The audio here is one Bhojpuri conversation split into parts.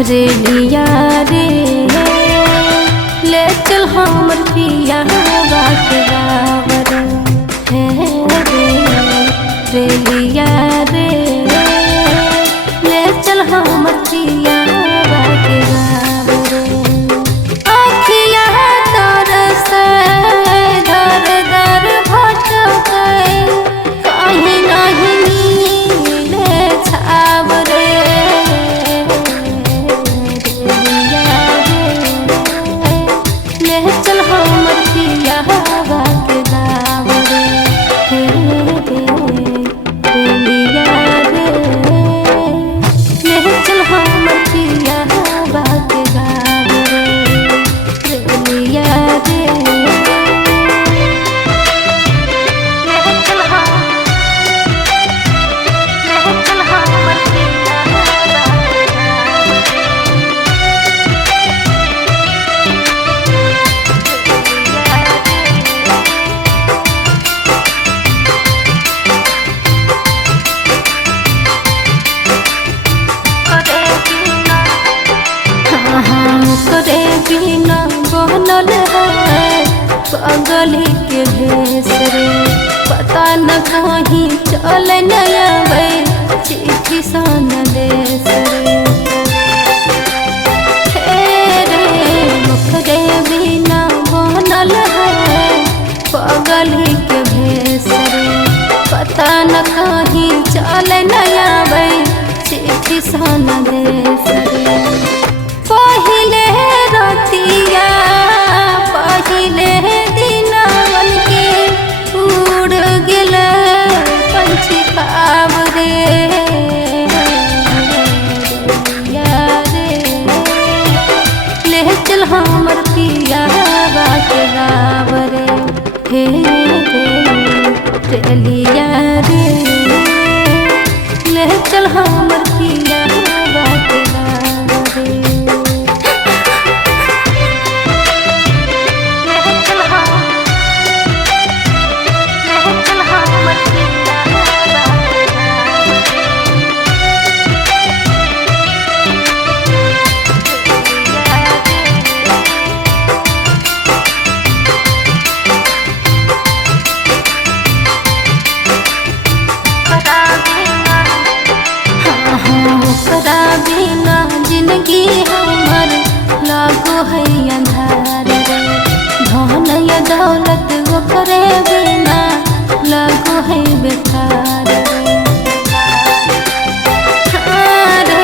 रेलिया रे ले चल हमर पिया बाके गावर है रे। रेलिया रे ले चल हमर पिया बाके गावर। आँखिया तर से दर दर भटके कहीं नहीं मिले छाव रे। चल हमर पिया बाके गावर हे रेलिया रे ले चल हमर पिया बाके गावर रेलिया रे ले चल हमर पिया बाके करे बिना बनल है पगली के भेस रे। पता न कहीं चल नया बे चिट्ठी सन देश रे। करे बिना बनल है पगली के भेस रे। पता न कहीं चल नया बे चिट्ठी सन देश रे। पहिले रतिया पहिले दिनवन के उड़ गेल पंछी खाब रे। रे ले चल हमर पिया बाके गावर हे रेलिया रे ले चल हमर पिया बाके गावर। बिना जिंदगी हमर लागो है अंधार रे। धन या दौलत ओकरे बिना लागो है बेकार रे।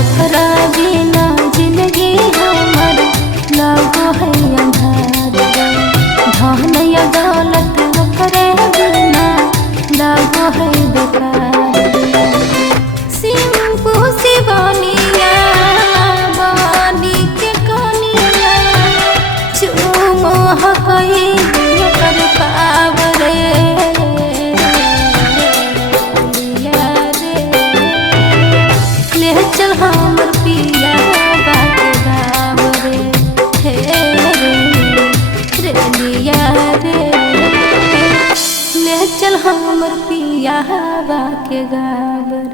ओकरा बिना जिंदगी हमर लागो है अंधार रे। धन या दौलत ओकरे बिना लागो है बेकार रे। सिंपू शिवानिया बानी के कनिया चुमो हकई कर पावर ले चल हमर पिया बाके गावर हे रेलिया रे ले चल हमर पिया बाके गावर।